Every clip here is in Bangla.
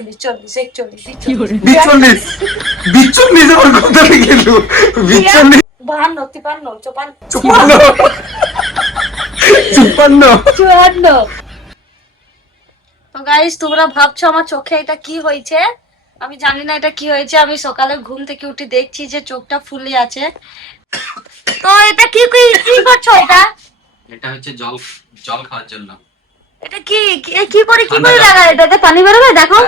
40 41 বিচল্লিশ বিচল্লিশ আমার কথা গেল 42 52 53 চুপান্ন চুপান্ন 54 তো গাইস তোমরা ভাবছো আমার চোখে এটা কি হয়েছে, আমি জানি না এটা কি হয়েছে। আমি সকালে ঘুম থেকে উঠে দেখছি যে চোখটা ফুলে আছে। তো এটা কি কি কি করছো? এটা হচ্ছে জল জল খাওয়ার জন্য। এটা কি কি করে লাগা? এটাতে পানি বেরোবে? দেখো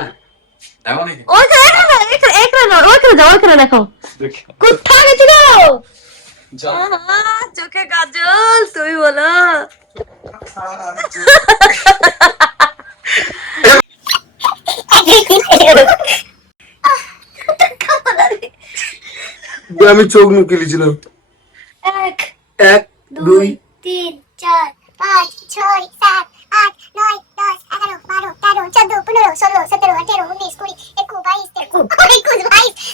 দেখো নাকি ওইখানে ওইখানে দেখো কোথায় গেছিল চোখে কাজল। তুমি বলো আমি চোখ মুখে লিছিলাম 1 1 2 2 3 4 5 6 7 8 9 10 11 12 13 14 15 16 17 18 19 20 21 22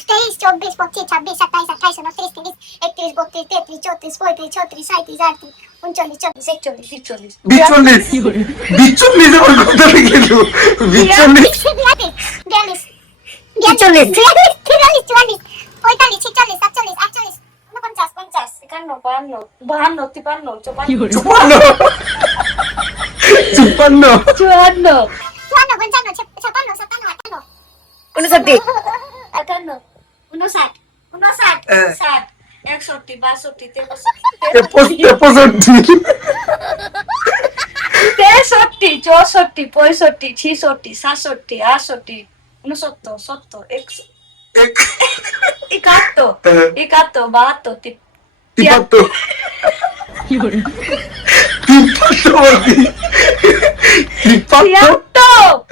23 24 25 26 27 28 29 30 31 32 33 34 35 36 37 38 39 40 41 42 বিচল্লিশ আমার কথা গেল 42 চুপান্ন চুপান্ন 82 কি হতে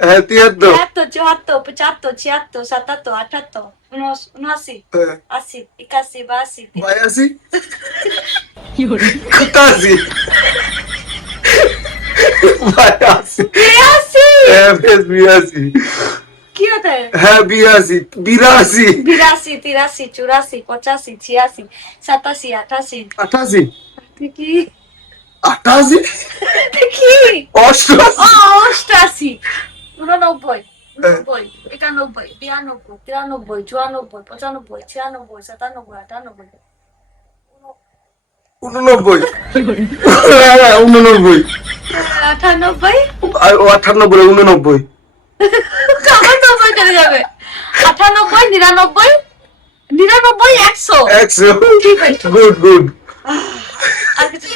হ্যাঁ 82 82 82 83 84 85 86 87 88 88 কি 88 কি 88 88 89 90 91 92 93 94 95 96 97 98 89 89 কেমন 90 চলে যাবে? 98 99 99 100 100 ঠিক আছে। গুড আর কিছু